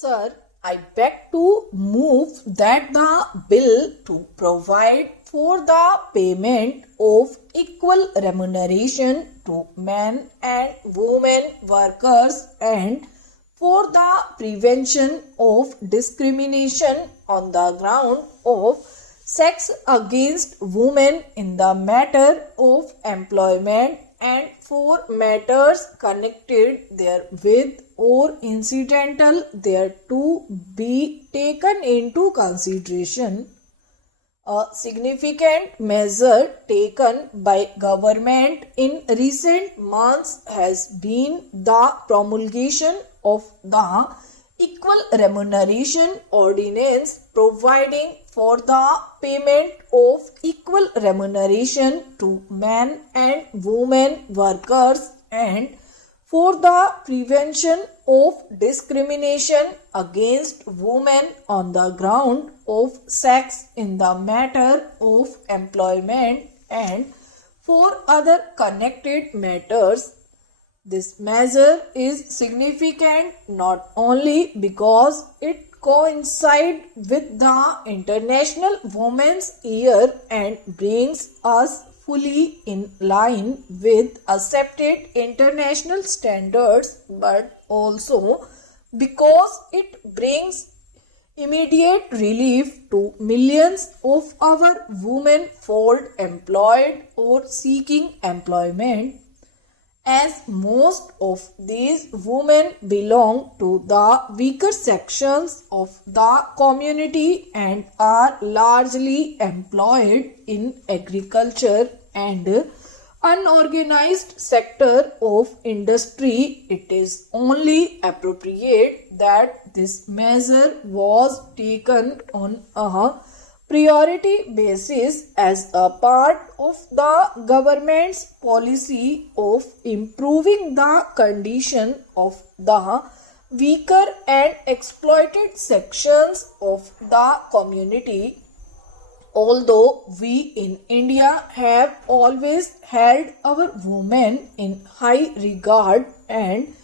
Sir, I beg to move that the bill to provide for the payment of equal remuneration to men and women workers and for the prevention of discrimination on the ground of sex against women in the matter of employment and for matters connected therewith or incidental thereto be taken into consideration. A significant measure taken by government in recent months has been the promulgation of the Equal Remuneration Ordinance providing for the payment of equal remuneration to men and women workers and for the prevention of discrimination against women on the ground of sex in the matter of employment and for other connected matters. This measure is significant not only because it coincides with the International Women's Year and brings us fully in line with accepted international standards, but also because it brings immediate relief to millions of our women fall employed or seeking employment. As most of these women belong to the weaker sections of the community and are largely employed in agriculture and unorganized sector of industry, it is only appropriate that this measure was taken on a priority basis as a part of the government's policy of improving the condition of the weaker and exploited sections of the community. Although we in India have always held our women in high regard and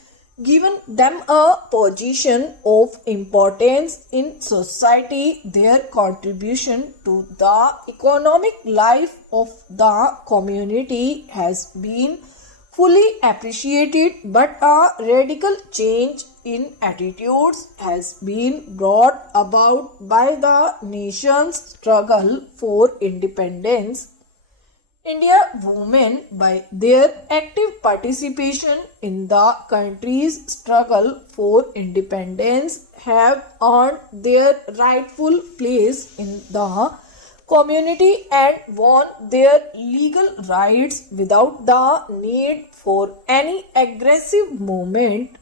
given them a position of importance in society, their contribution to the economic life of the community has been fully appreciated, but a radical change in attitudes has been brought about by the nation's struggle for independence. India women, by their active participation in the country's struggle for independence, have earned their rightful place in the community and won their legal rights without the need for any aggressive movement.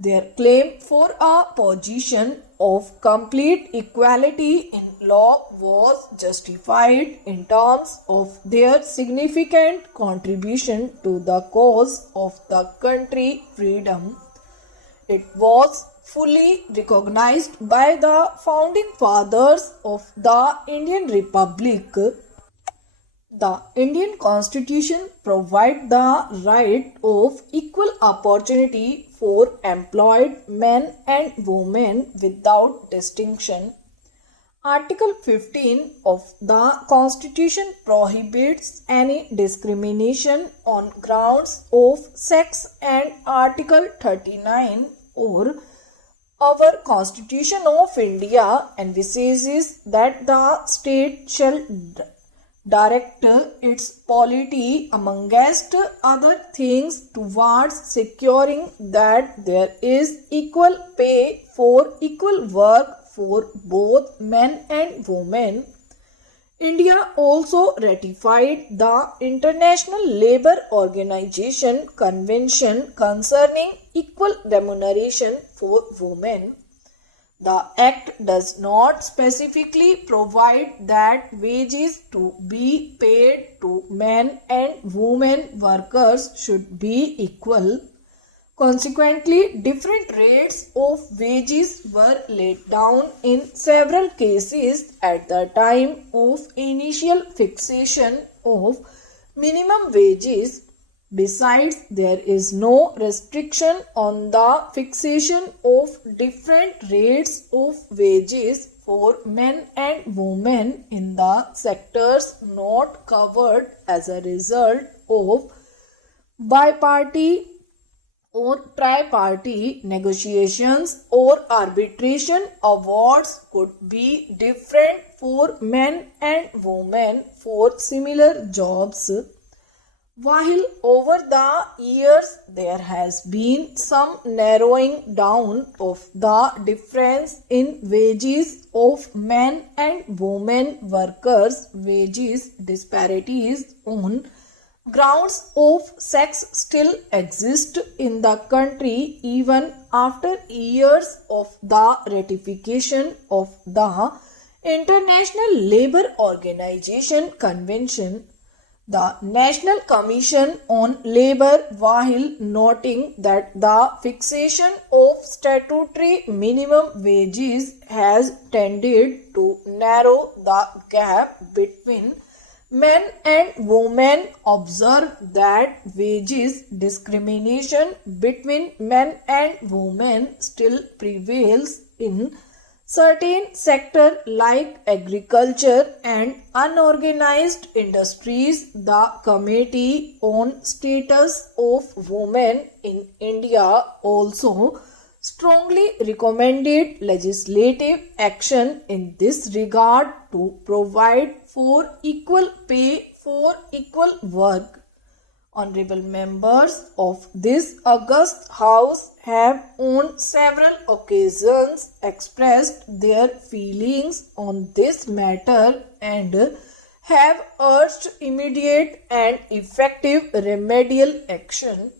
Their claim for a position of complete equality in law was justified in terms of their significant contribution to the cause of the country freedom. It was fully recognized by the founding fathers of the Indian Republic. The Indian Constitution provides the right of equal opportunity for employed men and women without distinction. Article 15 of the Constitution prohibits any discrimination on grounds of sex, and Article 39 or our Constitution of India envisages that the state shall direct its polity amongst other things towards securing that there is equal pay for equal work for both men and women. India also ratified the International Labour Organization Convention concerning equal remuneration for women. The Act does not specifically provide that wages to be paid to men and women workers should be equal. Consequently, different rates of wages were laid down in several cases at the time of initial fixation of minimum wages. Besides, there is no restriction on the fixation of different rates of wages for men and women in the sectors not covered as a result of biparty or tri-party negotiations or arbitration. Awards could be different for men and women for similar jobs. While over the years there has been some narrowing down of the difference in wages of men and women workers, wages disparities on grounds of sex still exist in the country even after years of the ratification of the International Labour Organization Convention. The National Commission on Labour, while noting that the fixation of statutory minimum wages has tended to narrow the gap between men and women, observe that wages discrimination between men and women still prevails in certain sectors like agriculture and unorganized industries. The Committee on Status of Women in India also strongly recommended legislative action in this regard to provide for equal pay for equal work. Honorable members of this august House have on several occasions expressed their feelings on this matter and have urged immediate and effective remedial action.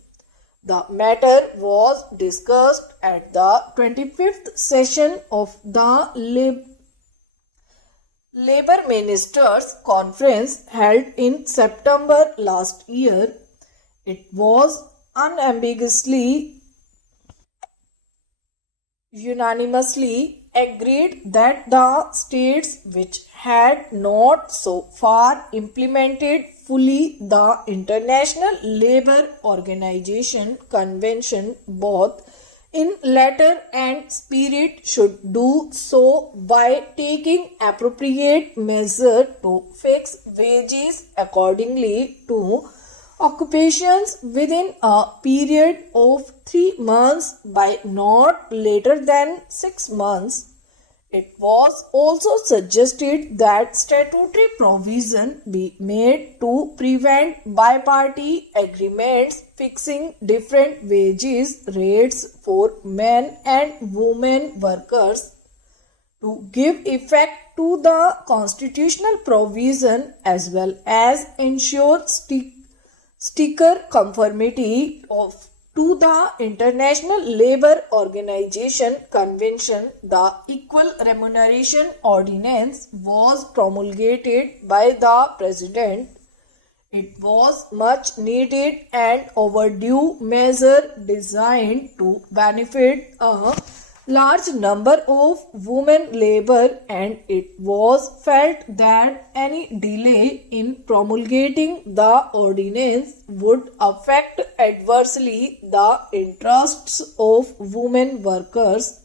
The matter was discussed at the 25th session of the Labour Ministers' Conference held in September last year. It was unanimously agreed that the states which had not so far implemented fully the International Labour Organization Convention, both in letter and spirit, should do so by taking appropriate measure to fix wages accordingly to occupations within a period of 3 months by not later than 6 months. It was also suggested that statutory provision be made to prevent biparty agreements fixing different wages rates for men and women workers, to give effect to the constitutional provision as well as ensure stricter conformity to the International Labour Organization Convention. The Equal Remuneration Ordinance was promulgated by the President. It was much needed and overdue measure designed to benefit a large number of women labor, and it was felt that any delay in promulgating the ordinance would affect adversely the interests of women workers.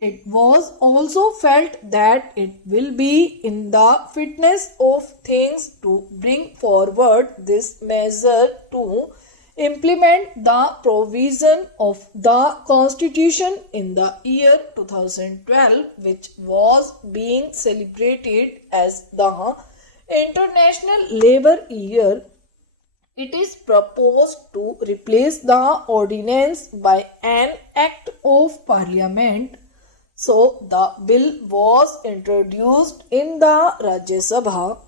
It was also felt that it will be in the fitness of things to bring forward this measure to implement the provision of the Constitution in the year 2012, which was being celebrated as the International Labour Year. It is proposed to replace the ordinance by an Act of Parliament. So, the bill was introduced in the Rajya Sabha.